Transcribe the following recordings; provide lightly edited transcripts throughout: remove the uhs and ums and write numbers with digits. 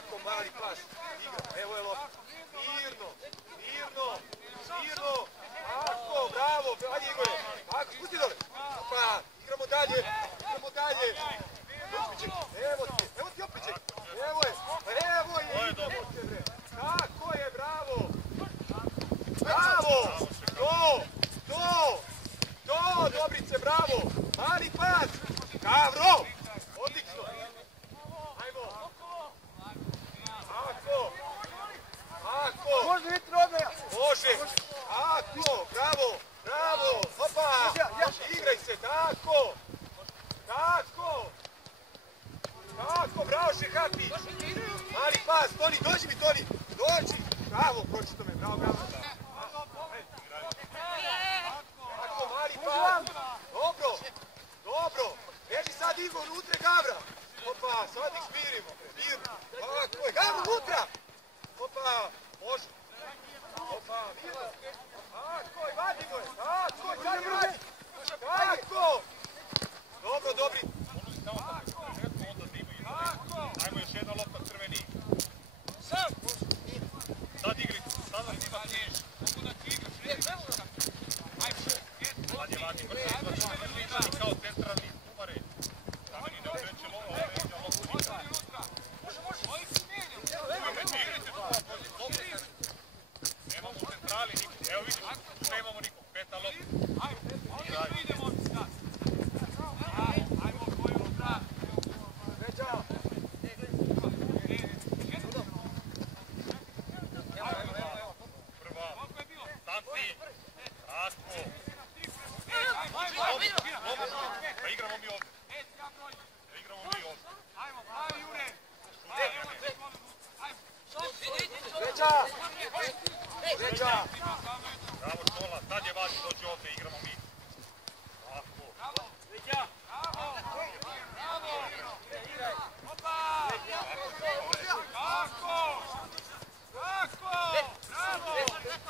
Tako, mali pas. Igra, evo je lopta. Mirno. Tako, bravo. Ajde, Igore. Tako, spusti dole. Opa, igramo dalje. Evo ti opet ček. Evo je, idemo se bre. Tako je, bravo. To, Dobrice, bravo. Mali pas. Gavro. Odlično. Ajmo. Tako. Može biti rodnaja. Može. Tako, bravo. Opa. Igraj se, tako, bravo Šehapić. Mali pas, Toni, dođi mi, Toni. Dođi. Bravo, pročito me, bravo. Tako, mali pas. Dobro. Beži sad Igor, unutra Gavra. Opa, sad ih smirimo. Tako je, Gavra unutra. Opa, može. Opa, mirno. Tako je, vadi go je. Tako. Dobro, Dobri. Ajmo još jedna lopta crveni. Sad igri, sad vas ima knješ. Mogu da ti igraš. Sad je vadi brzo, kao centralni kumare. Tamo ni ne okreće lova, ovo je jedna lopta. Nemamo u centrali nikog. Evo vidiš, nemamo nikog. Peta lopta. Idemo sad. Ajmo koju sad. Veđa. Tanti! Tako! Pa igramo mi ovdje. Ajmo, pravi Jure. Veđa. Bravo Šola, sad je važno dođi ovdje, igramo mi. Tako. Veđa.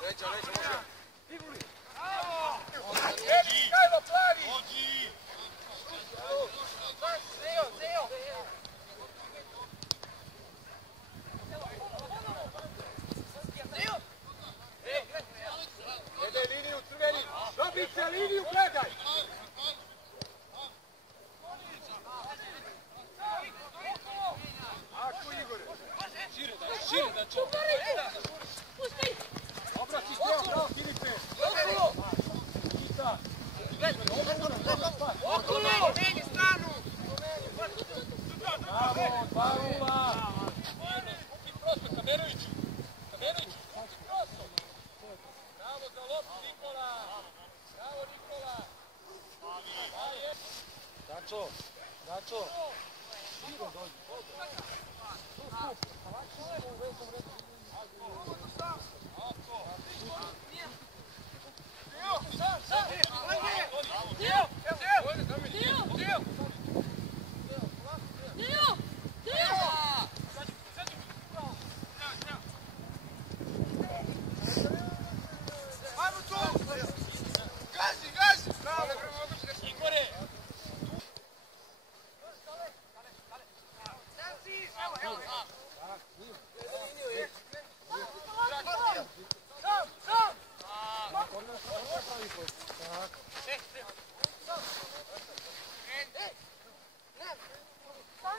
Veđa, može. Kajlo plavi. Dođi! Gledaj liniju crveni. Dobice, liniju gledaj. Ako Igore. Šire da će. Obrati streo, bravo Filipe. Okolo, meni stranu. Bravo, 2-0. Skupi prosto, Kamerović. Skupi prosto. Bravo za loptu, Nikola. Bravo, Nikola. Dačo. Širo dođi.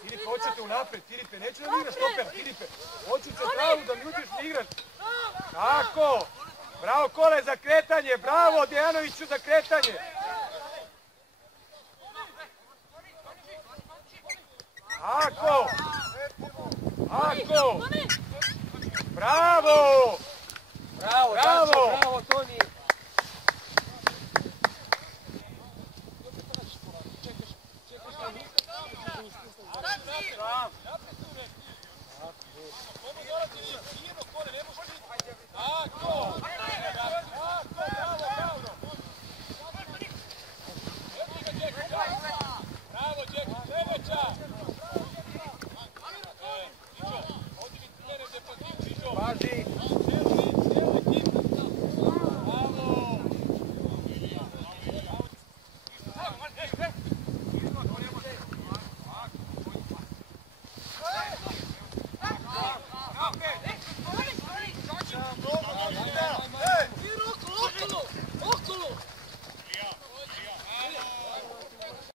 Filipe, hoćete unapred, Filipe, neću da mi igraš stopera, Filipe. Hoću centralu da mi uđeš da igraš. Tako, bravo Kole za kretanje, bravo Dejanoviću za kretanje. Tako, bravo, Bravo, Toni. Tako,